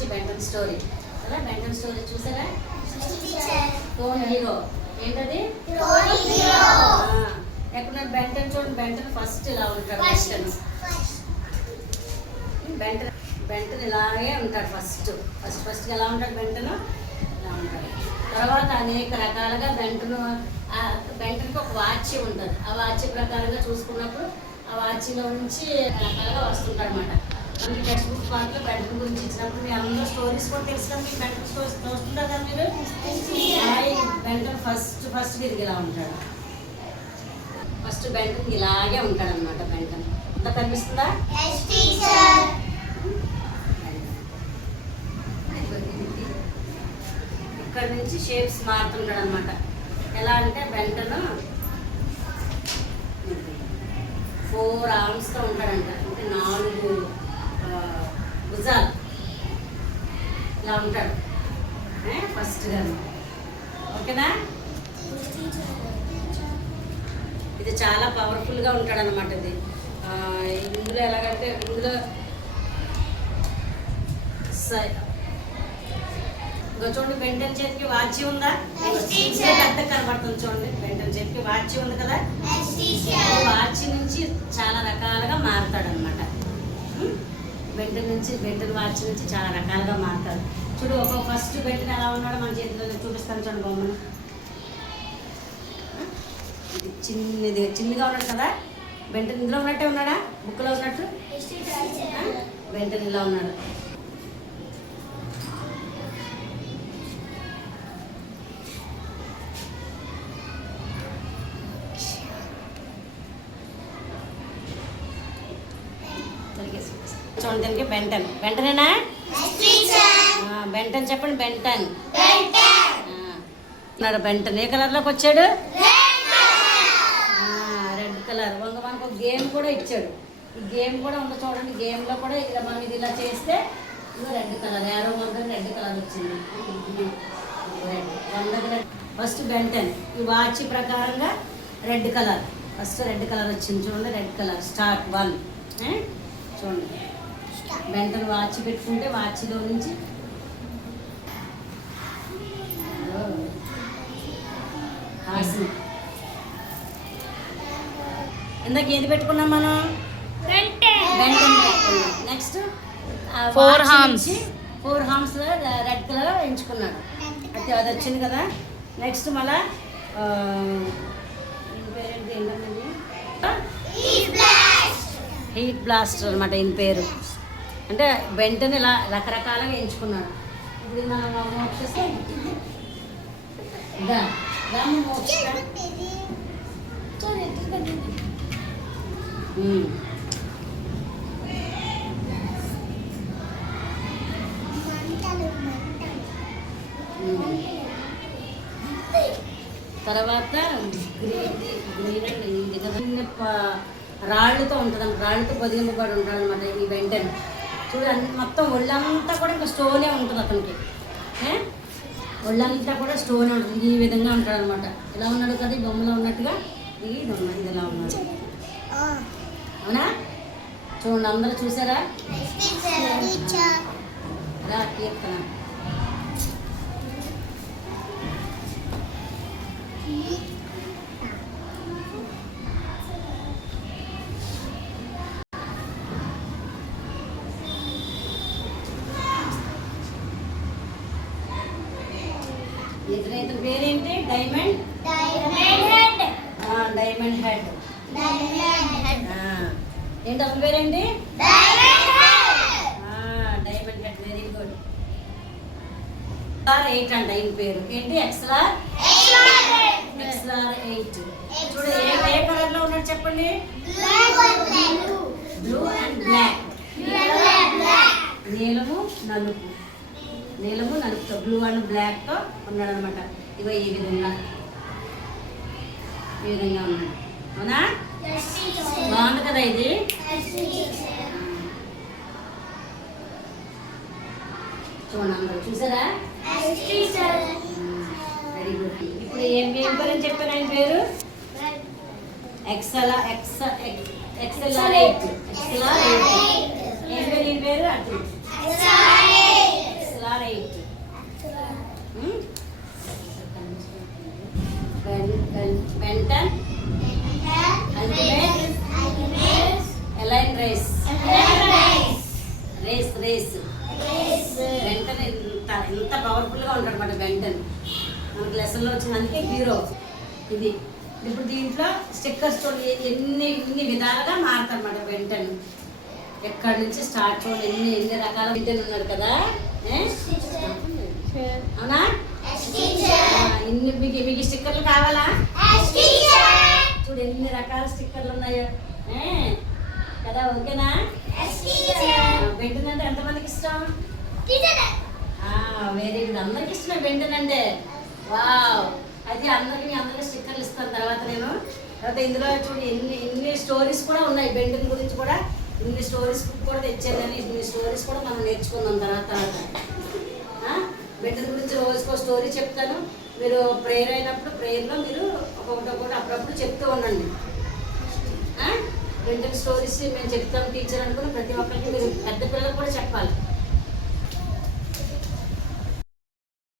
నుంచి Ben Ten story కదా. Ben Ten story చూసారా? టోన్ హీరో ఏంటది? ఎక్కడ బెంటన్ చూడండి. బెంటన్ ఫస్ట్ ఇలా ఉంటాడు. బెంటన్ ఇలాగే ఉంటాడు. ఫస్ట్ ఎలా ఉంటాడు బెంటన్? ఇలా ఉంటాడు. తర్వాత అనేక రకాలుగా బెంటన్కి ఒక వాచ్ ఉంటుంది. ఆ వాచ్ ప్రకారంగా చూసుకున్నప్పుడు ఆ వాచ్లో నుంచి రకాలుగా వస్తుంటాడు అనమాట. మనకి టెక్స్ట్ బుక్ పార్ట్లో బెంటన్ గురించి ఇచ్చినప్పుడు మీ అందరూ స్టోరీస్ కూడా తెలుసు కదా. మీకు బెంటన్ స్టోరీస్ చూస్తుంటారు కదా మీరు. బెంటన్ ఫస్ట్ తిరిగి ఇలా ఉంటాడు. ఫస్ట్ బెంటన్ ఇలాగే ఉంటాడు అనమాట. బెంటన్ అంత కనిపిస్తుందా? ఇక్కడ నుంచి షేప్స్ మారుతుంటాడు అనమాట. ఎలా అంటే బెంటన్ 4 ఆర్మ్స్తో ఉంటాడంట. అంటే 4 భుజాలు ఇలా ఉంటాడు ఫస్ట్ గారు. ఓకేనా? ఇది చాలా పవర్ఫుల్గా ఉంటాడు అనమాట. ఇది ఇందులో ఎలాగంటే ఇందులో చూడండి బెంటన్ చేతికి వాచి ఉందా? పెద్ద కనబడుతుంది చూడండి. బెంటన్ చేతికి వాచి ఉంది కదా. వాచి నుంచి చాలా రకాలుగా మారుతాడు అనమాట. బెంటన్ వాచ్ నుంచి చాలా రకాలుగా మారుతాడు. చూడు ఒక ఫస్ట్ బెంటన్ ఎలా ఉన్నాడో మన చేతిలో చూపిస్తాను చూడండి బొమ్మను. ఇది చిన్నగా ఉన్నాడు కదా. బెంటన్ ఇందులో ఉన్నట్టే ఉన్నాడా? బుక్లో ఉన్నట్టు బెంటన్ ఇలా ఉన్నాడు. చూడండి దీనికి బెంటనేనా? బెంటన్ చెప్పండి. బెంటన్ బెంటన్ ఏ కలర్లోకి వచ్చాడు? Red colour. మనకు ఒక గేమ్ కూడా ఇచ్చాడు. ఈ గేమ్ కూడా ఉంది చూడండి. గేమ్లో కూడా ఇలా మనం ఇది ఇలా చేస్తే ఇది రెడ్ కలర్. యారో మొదటి రెడ్ కలర్ వచ్చింది. ఫస్ట్ బెంటన్ ఈ వాచ్ ప్రకారంగా red colour. First red colour వచ్చింది చూడండి. Red colour start 1. చూడండి బెంటన్ వాచ్ పెట్టుకుంటే వాచ్లో నుంచి ఇందాక ఏది పెట్టుకున్నాం మనం? బెంటన్ పెట్టుకున్నాం. నెక్స్ట్ 4 హార్మ్స్ రెడ్ కలర్ ఎంచుకున్నాడు. అయితే అది వచ్చింది కదా. నెక్స్ట్ మళ్ళా హీట్ బ్లాస్ట్ అనమాట ఈయన పేరు. అంటే బెంటన్ ఇలా రకరకాలుగా ఎంచుకున్నాడు. ఇప్పుడు మనం మోక్షిస్తే తర్వాత రాళ్ళతో ఉంటుంది. రాళ్ళతో పొదిగింపబడి ఉంటాడు అనమాట ఈ బెంటన్. చూడండి మొత్తం ఒళ్ళంతా కూడా ఇంకా స్టోనే ఉంటుంది అతనికి. ఒళ్ళంతా కూడా స్టోనే ఉంటుంది. ఈ విధంగా ఉంటాడు అనమాట. ఇలా ఉన్నాడు కదా ఈ బొమ్మలో ఉన్నట్టుగా. ఇది ఇలా ఉన్నాడు. అవునా? చూడండి అందరూ చూసారా? ఇలా కీర్తన ఇతని పేరేంటి? Diamond head. ఏంటి అతని పేరేంటి? Diamond head. Very good. XLR8 అంట ఈయన పేరు. ఏంటి? XLR8. చూడు ఏ కలర్ లో ఉన్నాడు చెప్పండి? Blue and black. నీలము నలుపుతో బ్లూ అండ్ బ్లాక్ తో ఉన్నాడు అనమాట. ఇగో ఈ విధంగా ఉన్నాడు. అవునా? బాగుంది కదా ఇది. చూడండి అందరూ చూసారా? Very good. ఇప్పుడు ఏం పేరు అని చెప్పాను ఆయన పేరు? XLR8. ఏం పేరు ఈ పేరు? ఎంత పవర్ఫుల్గా ఉంటాడు అన్నమాట బెంటన్. మనకి లెసన్లో వచ్చిన అందుకే హీరో. ఇది ఇప్పుడు దీంట్లో స్టిక్కర్స్ తో ఎన్ని విధాలుగా మారుతారన్నమాట బెంటన్. ఎక్కడి నుంచి స్టార్ట్ చూడండి, ఎన్ని రకాల బెంటన్ ఉన్నారు కదా. అవునా? ఇన్ని మీకు స్టిక్కర్లు కావాలా? చూడు ఎన్ని రకాల స్టిక్కర్లు ఉన్నాయో కదా. ఓకేనా? బెంటన్ అంటే ఎంతమందికి ఇష్టం? వెరీ గుడ్, అందరికి ఇష్టమే బెంటన్ అంటే. వావ్, అది అందరికి స్టిక్కర్లు ఇస్తాను తర్వాత నేను. తర్వాత ఇందులో చూడు ఎన్ని స్టోరీస్ కూడా ఉన్నాయి బెంటన్ గురించి కూడా. ఇన్ని స్టోరీస్ కూడా తెచ్చాను. ఇన్ని స్టోరీస్ కూడా మనం నేర్చుకుందాం తర్వాత. బెంటన్ గురించి రోజుకో స్టోరీ చెప్తాను. మీరు ప్రేయర్ అయినప్పుడు ప్రేయర్లో మీరు ఒక్కొక్కటి అప్పుడప్పుడు చెప్తూ ఉండండి. బెంటన్ స్టోరీస్ మేము చెప్తాం టీచర్ అనుకుని ప్రతి ఒక్కరికి మీరు పెద్ద పిల్లలకు కూడా చెప్పాలి.